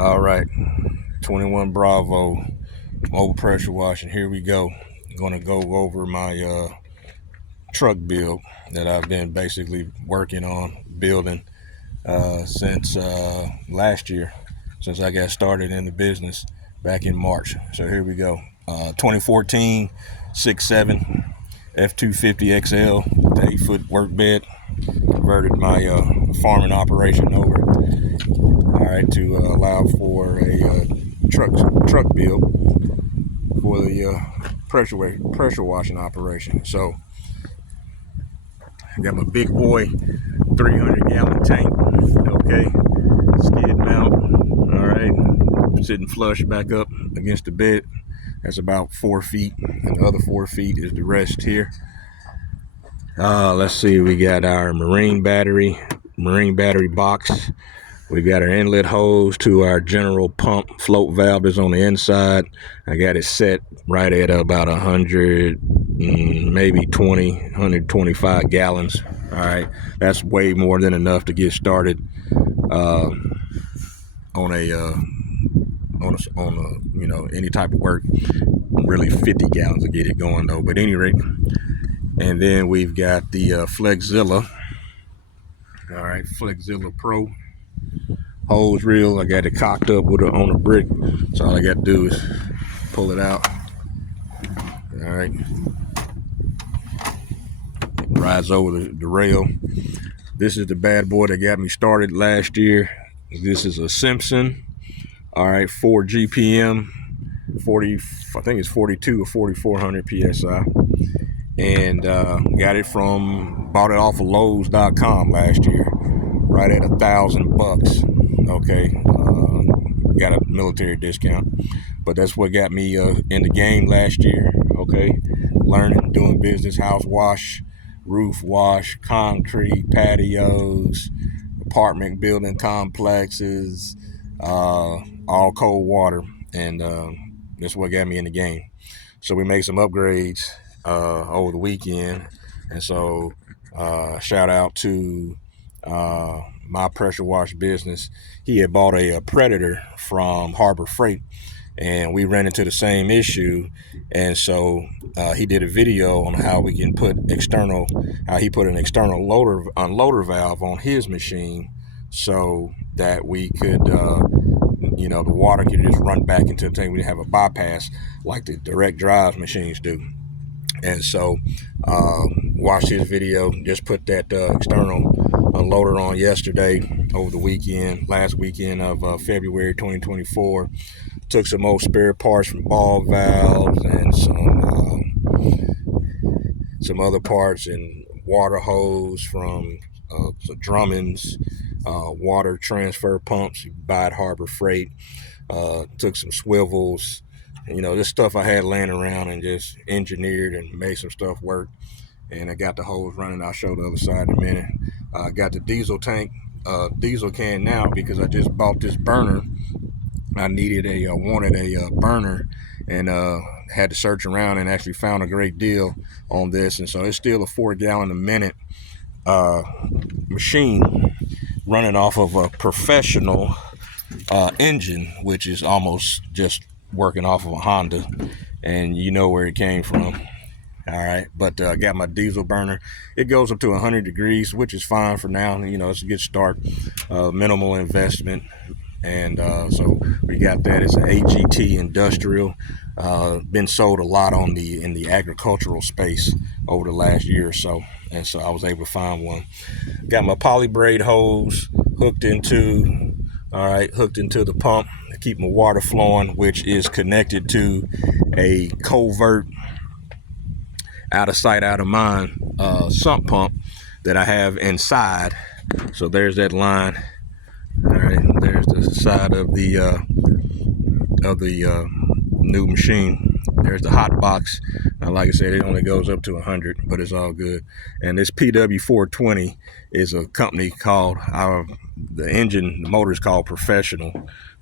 All right, 21 Bravo mobile pressure washing. Here we go. I'm gonna go over my truck build that I've been basically working on building since last year, since I got started in the business back in March. So here we go. 2014 6.7 F250 XL, the 8-foot work bed. Converted my farming operation over, all right, to allow for a truck build for the pressure washing operation. So I got my big boy 300-gallon tank, okay, skid mount, all right, sitting flush back up against the bed. That's about 4 feet, and the other 4 feet is the rest here. Let's see, we got our marine battery box. We got our inlet hose to our general pump float valve is on the inside. I got it set right at about 100, maybe 125 gallons. All right, that's way more than enough to get started on a any type of work. Really 50 gallons to get it going though. But at any rate, and then we've got the Flexzilla. All right, Flexzilla Pro hose reel. I got it cocked up on a brick, so all I got to do is pull it out. All right, it rides over the rail. This is the bad boy that got me started last year. This is a Simpson. All right, 4 GPM, 40. I think it's 42 or 4400 psi. And bought it off of Lowe's.com last year, right at $1,000. Okay, got a military discount, but that's what got me in the game last year. Okay, learning, doing business, house wash, roof wash, concrete, patios, apartment building complexes, all cold water, and that's what got me in the game. So we made some upgrades over the weekend, and so shout out to my pressure wash business. He had bought a Predator from Harbor Freight, and we ran into the same issue, and so he did a video on how we can put he put an external unloader valve on his machine so that we could the water could just run back into the tank. We didn't have a bypass like the direct drive machines do. And so watched his video, just put that external unloader on yesterday over the weekend, last weekend of February 2024. Took some old spare parts from ball valves and some other parts and water hose from some Drummond's water transfer pumps you buy at Harbor Freight. Took some swivels, this stuff I had laying around, and just engineered and made some stuff work. And I got the hose running. I'll show the other side in a minute. I got the diesel tank, diesel can now because I just bought this burner. I wanted a burner, and had to search around and actually found a great deal on this. And so it's still a 4 gallon a minute machine running off of a professional engine, which is almost just working off of a Honda, and you know where it came from. All right, but I got my diesel burner. It goes up to 100 degrees, which is fine for now. It's a good start, minimal investment. And so we got that. It's an AGT industrial. Been sold a lot in the agricultural space over the last year or so, and so I was able to find one. Got my poly braid hose hooked into the pump to keep my water flowing, which is connected to a covert, out of sight, out of mind sump pump that I have inside. So there's that line. All right, there's the side of the new machine. There's the hot box. Like I said, it only goes up to 100, but it's all good. And this PW420 is a company called, the motor is called Professional.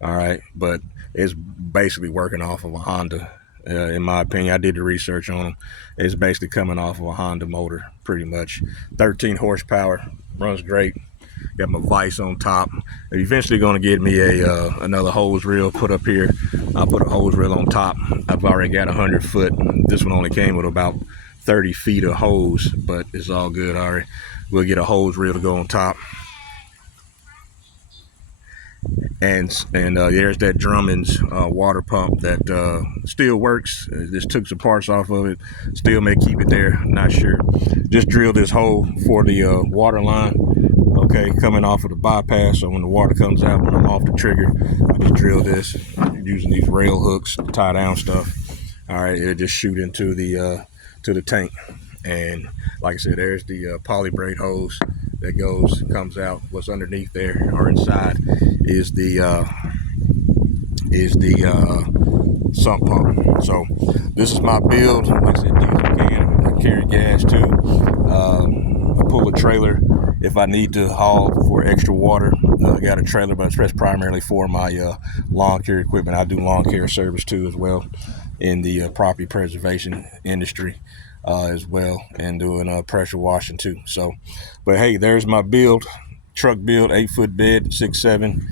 All right, but it's basically working off of a Honda. In my opinion, I did the research on them. It's basically coming off of a Honda motor, pretty much. 13 horsepower, runs great. Got my vise on top. I'm eventually going to get me a another hose reel put up here. I'll put a hose reel on top. I've already got 100 foot. This one only came with about 30 feet of hose, but it's all good. All right, we'll get a hose reel to go on top. And there's that Drummond's water pump that still works. Just took some parts off of it. Still may keep it there, not sure. Just drilled this hole for the water line, okay, coming off of the bypass. So when the water comes out, when I'm off the trigger, I just drill this using these rail hooks to tie down stuff. All right, it'll just shoot into the to the tank. And like I said, there's the poly braid hose that comes out. What's underneath there or inside is the sump pump. So this is my build. Like I said, diesel can. I carry gas too. I pull a trailer if I need to haul for extra water. I got a trailer, but it's primarily for my lawn care equipment. I do lawn care service too as well in the property preservation industry. As well, and doing pressure washing too. So, but hey, there's my build, truck build, 8-foot bed, 6'7".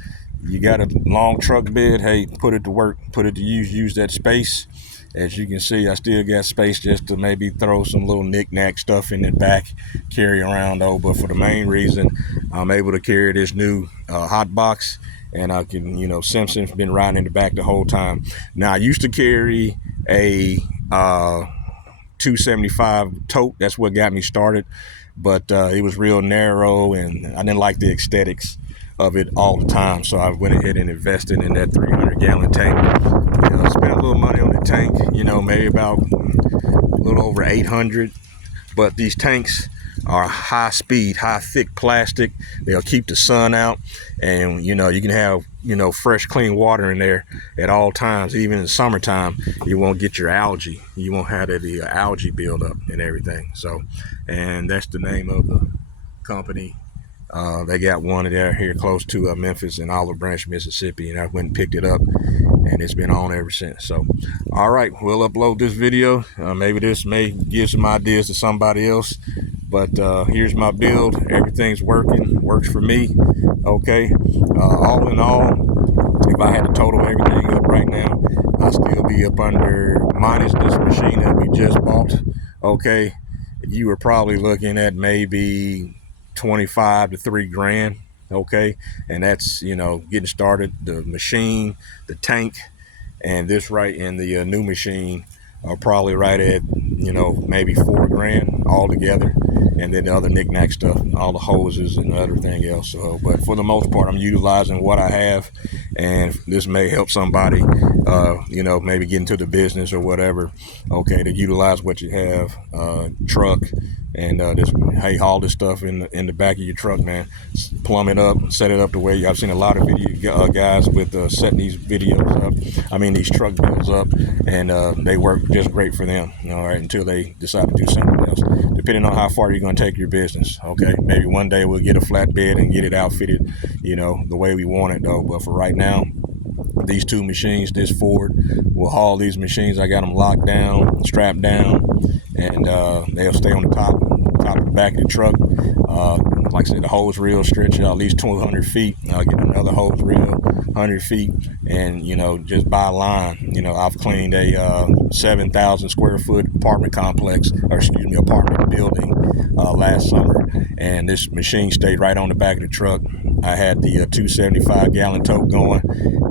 You got a long truck bed, hey, put it to work, put it to use that space. As you can see, I still got space just to maybe throw some little knick-knack stuff in the back, carry around though. But for the main reason, I'm able to carry this new hot box, and I can, you know, Simpson's been riding in the back the whole time. Now I used to carry a 275 tote. That's what got me started, but it was real narrow and I didn't like the aesthetics of it all the time, so I went ahead and invested in that 300-gallon tank. You know, spent a little money on the tank, you know, maybe about a little over 800, but these tanks are high speed, high thick plastic. They'll keep the sun out, and you know, you can have, you know, fresh clean water in there at all times. Even in the summertime, you won't get your algae. You won't have the algae buildup and everything. So, and that's the name of the company. They got one there here close to Memphis in Olive Branch, Mississippi, and I went and picked it up, and it's been on ever since. So, all right, we'll upload this video. Maybe this may give some ideas to somebody else, but here's my build. Everything's works for me. Okay, all in all, if I had to total everything up right now, I'd still be up under, minus this machine that we just bought, okay, you were probably looking at maybe 25 to 3 grand, okay, and that's, you know, getting started. The machine, the tank, and this right in the new machine are probably right at, you know, maybe 4 grand all together, and then the other knick-knack stuff, all the hoses and everything else. So, but for the most part, I'm utilizing what I have, and this may help somebody, you know, maybe get into the business or whatever, okay, to utilize what you have, truck, and just, hey, haul this stuff in the back of your truck, man. Plumb it up, set it up the way. I've seen a lot of video guys with setting these videos up. I mean, these truck builds up, and they work just great for them. All right, until they decide to do something else. Depending on how far you're going to take your business, okay. Maybe one day we'll get a flatbed and get it outfitted, you know, the way we want it though. But for right now, these two machines, this Ford will haul these machines. I got them locked down, strapped down, and they'll stay on the top of the back of the truck. Like I said, the hose reel stretch out at least 200 feet. I'll get another hose reel 100 feet, and, you know, just by line, you know, I've cleaned a 7,000 square foot apartment complex, or excuse me, apartment building last summer, and this machine stayed right on the back of the truck. I had the 275-gallon tote going,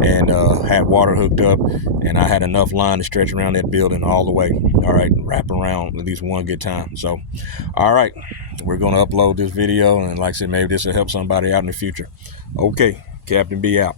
and had water hooked up, and I had enough line to stretch around that building all the way. All right, wrap around at least one good time. So, all right, we're going to upload this video, and like I said, maybe this will help somebody out in the future. Okay, Captain B out.